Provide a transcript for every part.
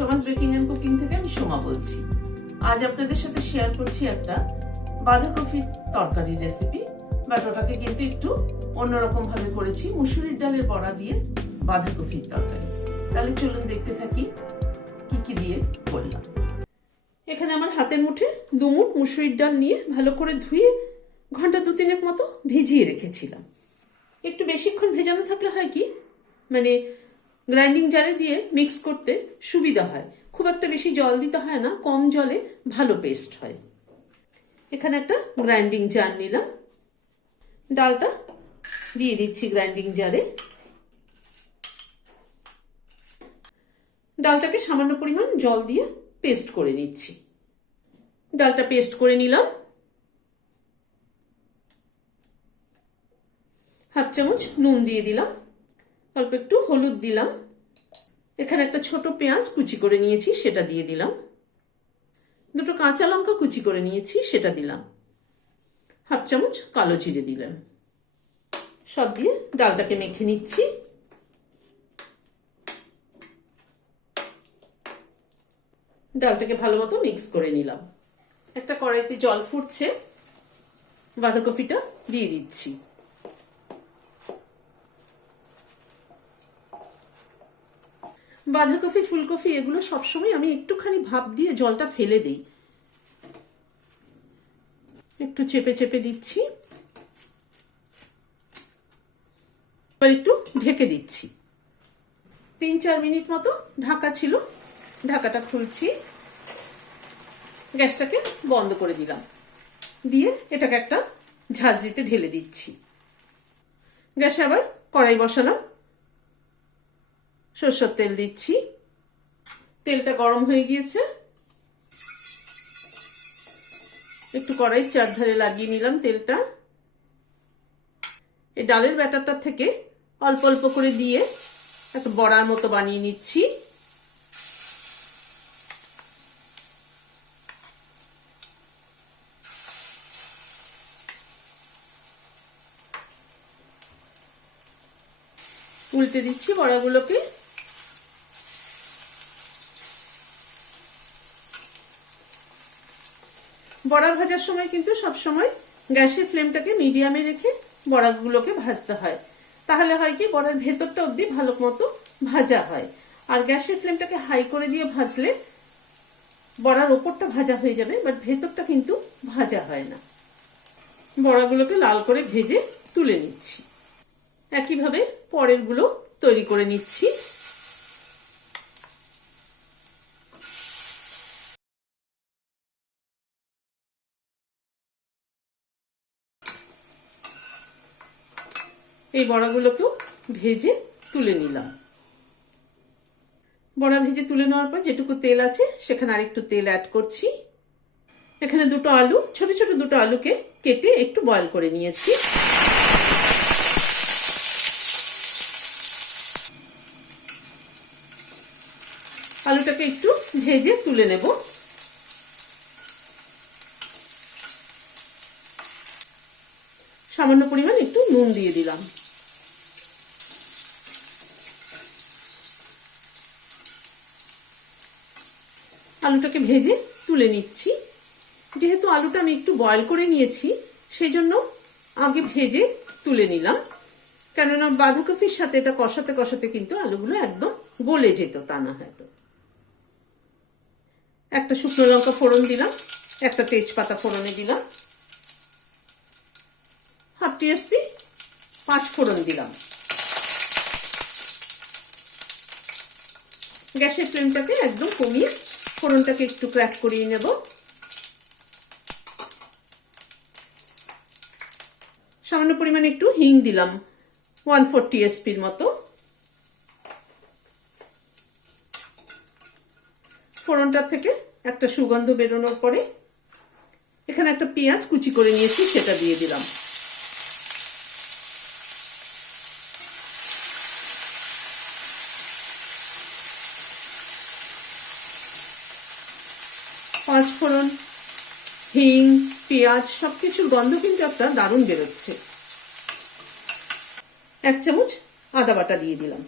Soma's baking and cooking থেকে আমি সোমা বলছি। আজ আপনাদের সাথে শেয়ার করছি একটা বাঁধাকপির তরকারি রেসিপি, বাট ওটাকে কিন্তু একটু অন্যরকম ভাবে করেছি, মুসুরির ডালের বড়া দিয়ে বাঁধাকপির তরকারি। তাহলে চলুন দেখতে থাকি কি কি দিয়ে করলাম। এখানে আমার হাতের মুঠে 2 মুঠ মুসুরির ডাল নিয়ে ভালো করে ধুয়ে ঘন্টা 2-3 মতো ভিজিয়ে রেখেছিলাম। একটু বেশিক্ষণ ভেজানো থাকলে হয় কি, মানে গ্রাইন্ডিং জারে দিয়ে মিক্স করতে সুবিধা হয়, খুব একটা বেশি জল দিতে হয় না, কম জলে ভালো পেস্ট হয়। এখানে একটা গ্রাইন্ডিং জার নিলাম, ডালটা দিয়ে দিচ্ছি গ্রাইন্ডিং জারে। ডালটাকে সামান্য পরিমাণ জল দিয়ে পেস্ট করে নিচ্ছি। ডালটা পেস্ট করে নিলাম। হাফ চামচ নুন দিয়ে দিলাম, অল্প একটু হলুদ দিলাম। এখানে একটা ছোট পেঁয়াজ কুচি করে নিয়েছি, সেটা দিয়ে দিলাম। 2টো কাঁচা লঙ্কা কুচি করে নিয়েছি, সেটা দিলাম। হাফ চামচ কালো জিরে দিলাম। সব দিয়ে ডালটাকে মেখে নিচ্ছি। ডালটাকে ভালো মতো মিক্স করে নিলাম। একটা কড়াইতে জল ফুটছে, বাঁধাকপিটা দিয়ে দিচ্ছি। বাঁধাকপি, ফুলকপি এগুলো সবসময় আমি একটুখানি ভাপ দিয়ে জলটা ফেলে দিই। একটু চেপে চেপে দিচ্ছি, এবার একটু ঢেকে দিচ্ছি। 3-4 মিনিট মতো ঢাকা ছিল, ঢাকাটা খুলছি। গ্যাসটাকে বন্ধ করে দিলাম, দিয়ে এটাকে একটা ঝাঁঝরিতে ঢেলে দিচ্ছি। গ্যাসে আবার কড়াই বসালাম, সরষের তেল দিচ্ছি। তেলটা গরম হয়ে গিয়েছে, একটু কড়াই চারধারে লাগিয়ে নিলাম তেলটা। এই ডালের ব্যাটারটা থেকে অল্প অল্প করে দিয়ে একটা বড়ার মতো বানিয়ে নিচ্ছি। উল্টে দিচ্ছি বড়াগুলোকে। বড়া ভাজার সময় কিন্তু সবসময় গ্যাসের ফ্লেমটাকে মিডিয়ামে রেখে বড়াগুলোকে ভাজতে হয়, তাহলে হয় কি বড়ার ভেতরটা অবধি ভালো মতো ভাজা হয়। আর গ্যাসের ফ্লেমটাকে হাই করে দিয়ে ভাজলে বড়ার ওপরটা ভাজা হয়ে যাবে, বাট ভেতরটা কিন্তু ভাজা হয় না। বড়াগুলোকে লাল করে ভেজে তুলে নিচ্ছি। একইভাবে পরের গুলো তৈরি করে নিচ্ছি। এই বড়াগুলোকেও ভেজে তুলে নিলাম। বড়া ভেজে তুলে নেওয়ার পর যেটুকু তেল আছে সেখানে আরেকটু তেল অ্যাড করছি। এখানে 2টো আলু, ছোট ছোট 2টো আলুকে কেটে একটু বয়েল করে নিয়েছি। আলুটাকে একটু ভেজে তুলে নেব। সামান্য পরিমাণ একটু নুন দিয়ে দিলাম। আলুটাকে ভেজে তুলে নিচ্ছি। যেহেতু আলুটা আমি একটু বয়েল করে নিয়েছি, সেই জন্য আগে ভেজে তুলে নিলাম, কেননা বাঁধাকপির সাথে এটা কষাতে কষাতে কিন্তু আলুগুলো একদম গলে যেত, তা না হয়তো। একটা শুকনো লঙ্কা ফোড়ন দিলাম, একটা তেজপাতা ফোড়নে দিলাম, হাফ টিস্পুন 5 ফোড়ন দিলাম। গ্যাসের ফ্লেমটাকে একদম কমিয়ে ফোড়নটাকে একটু ক্র্যাক করিয়ে নেব। সামান্য পরিমাণে একটু হিং দিলাম, 1/4 টিস্পুন মতো। ফোড়নটার থেকে একটা সুগন্ধ বেরোনোর পরে এখানে একটা পেঁয়াজ কুচি করে নিয়েছি, সেটা দিয়ে দিলাম। পাঁচ ফোড়ন, হিং, পেঁয়াজ সবকিছুর গন্ধ কিন্তু একটা দারুণ বেরোচ্ছে। 1 চামচ আদা বাটা দিয়ে দিলাম।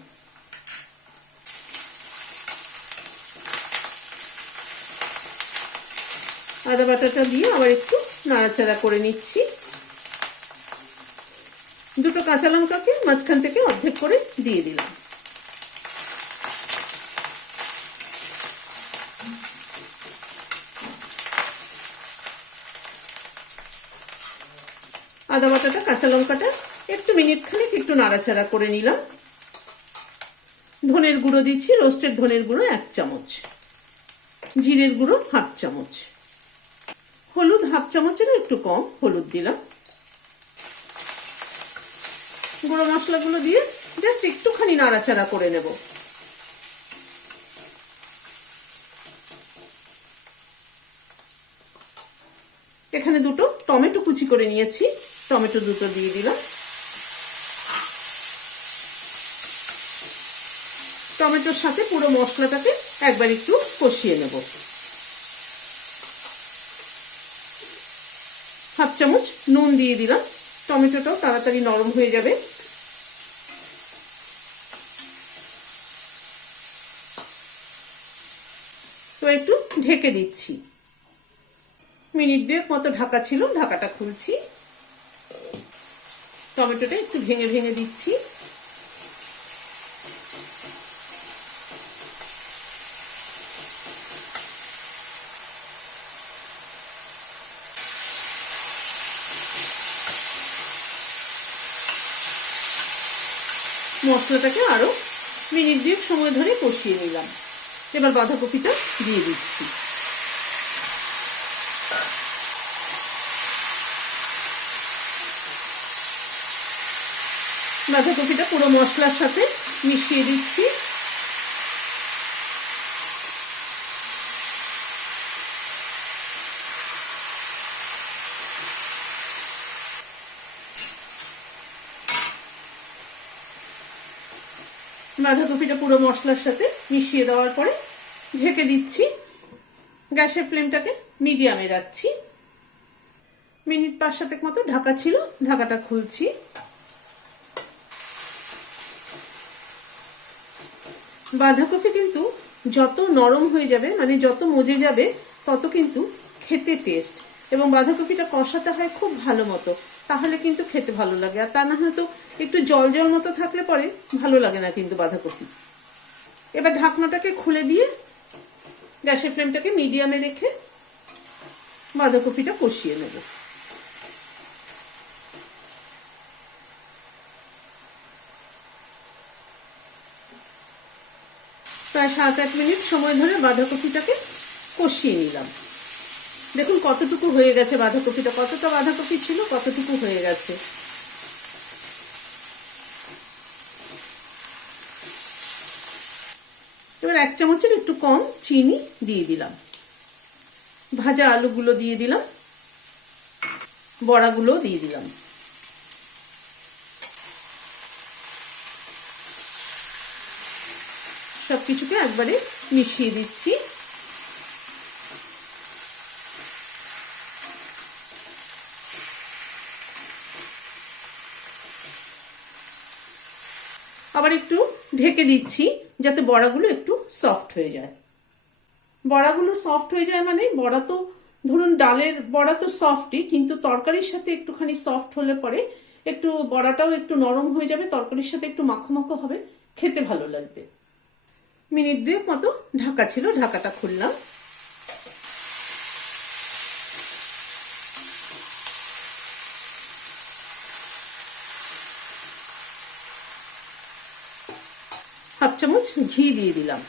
আদা বাটাটা দিয়ে আবার একটু নাড়াচাড়া করে নিচ্ছি। দুটো কাঁচা লঙ্কাকে মাঝখান থেকে অর্ধেক করে দিয়ে দিলাম। আদা বাটাটা কাঁচা লঙ্কাটা একটু মিনিট খানেক একটু নাড়াচাড়া করে নিলাম। ধনের গুঁড়ো দিচ্ছি, রোস্টেড ধনের গুঁড়ো 1 চামচ, জিরের গুঁড়ো 1/2 চামচ, হলুদ 1/2 চামচেরও একটু কম হলুদ দিলাম। গুঁড়ো মশলাগুলো দিয়ে জাস্ট একটুখানি নাড়াচাড়া করে নেব। এখানে দুটো টমেটো কুচি করে নিয়েছি, টমেটো দুটো দিয়ে দিলাম। টমেটোর সাথে পুরো মশলাটাকে একবার একটু কষিয়ে নেব। 1/2 চামচ নুন দিয়ে দিলাম, টমেটোটাও তাড়াতাড়ি নরম হয়ে যাবে। তো একটু ঢেকে দিচ্ছি। মিনিট 2 মতো ঢাকা ছিল, ঢাকাটা খুলছি। টমেটোটা একটু ভেঙে ভেঙে দিচ্ছি। মশলাটাকে আরো মিনিট 2 সময় ধরে কষিয়ে নিলাম। এবার বাঁধাকপিটা দিয়ে দিচ্ছি। বাঁধাকপিটা পুরো মশলার সাথে মিশিয়ে দিচ্ছি। বাঁধাকপিটা পুরো মশলার সাথে মিশিয়ে দেওয়ার পরে ঢেকে দিচ্ছি। গ্যাসের ফ্লেমটাকে মিডিয়ামে রাখছি। মিনিট 5-7 মতো ঢাকা ছিল, ঢাকাটা খুলছি। বাঁধাকপি কিন্তু যত নরম হয়ে যাবে, মানে যত মজে যাবে, তত কিন্তু খেতে টেস্ট। এবং বাঁধাকপিটা কষাতে হয় খুব ভালো মতো, তাহলে কিন্তু খেতে ভালো লাগে। আর তা না হয়তো একটু জল জল মতো থাকলে পরে ভালো লাগে না কিন্তু বাঁধাকপি। এবার ঢাকনাটাকে খুলে দিয়ে গ্যাসের ফ্লেমটাকে মিডিয়ামে রেখে বাঁধাকপিটা কষিয়ে নেব। প্রায় 7-8 মিনিট সময় ধরে বাঁধাকপিটাকে কষিয়ে নিলাম। দেখুন কতটুকু হয়ে গেছে বাঁধাকপিটা, কতটা বাঁধাকপি ছিল কতটুকু হয়ে গেছে। এবার 1 চামচের একটু কম চিনি দিয়ে দিলাম। ভাজা আলুগুলো দিয়ে দিলাম, বড়াগুলো দিয়ে দিলাম। সবকিছুকে একবারে মিশিয়ে দিচ্ছি। আবার একটু ঢেকে দিচ্ছি যাতে বড়াগুলো একটু সফট হয়ে যায়। বড়াগুলো সফট হয়ে যায় মানে বড়া তো ধরুন ডালের বড়া তো সফটই, কিন্তু তরকারির সাথে একটুখানি সফট হলে পরে একটু বড়াটাও একটু নরম হয়ে যাবে, তরকারির সাথে একটু মাখো মাখো হবে, খেতে ভালো লাগবে। মিনিট 2 মতো ঢাকা ছিল, ঢাকাটা খুললাম। হাফ চামচ ঘি দিয়ে দিলাম।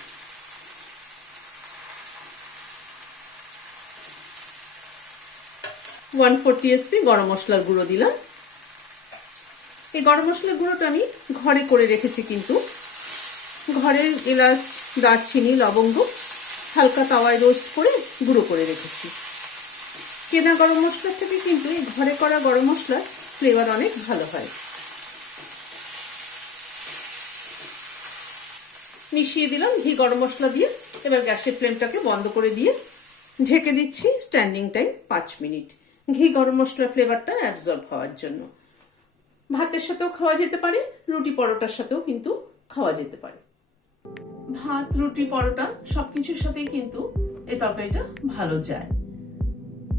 1/4 টিস্পুন গরম মশলার গুঁড়ো দিলাম। এই গরম মশলার গুঁড়োটা আমি ঘরে করে রেখেছি, কিন্তু ঘরের এলাচ, দারচিনি, লবঙ্গ হালকা তাওয়ায় রোস্ট করে গুঁড়ো করে রেখেছি। কেনা গরম মশলার থেকে কিন্তু এই ঘরে করা গরম মশলার ফ্লেভার অনেক ভালো হয়। মিশিয়ে দিলাম ঘি গরম মশলা দিয়ে। এবার গ্যাসের ফ্লেমটাকে বন্ধ করে দিয়ে ঢেকে দিচ্ছি স্ট্যান্ডিং টাইম 5 মিনিট, ঘি গরম মশলার ফ্লেভারটা অ্যাবজর্ব হওয়ার জন্য। ভাতের সাথেও খাওয়া যেতে পারে, রুটি পরোটার সাথেও কিন্তু খাওয়া যেতে পারে। ভাত, রুটি, পরোটা সবকিছুর সাথেই কিন্তু এই তরকারিটা ভালো যায়।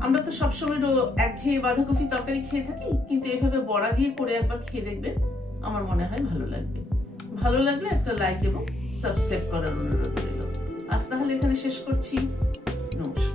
আমরা তো সবসময় একঘেয়ে বাঁধাকপি তরকারি খেয়ে থাকি, কিন্তু এভাবে বড়া দিয়ে করে একবার খেয়ে দেখবেন, আমার মনে হয় ভালো লাগবে। ভালো লাগলে একটা লাইক এবং সাবস্ক্রাইব করার অনুরোধ রইল। আজ তাহলে এখানে শেষ করছি। নমস্কার।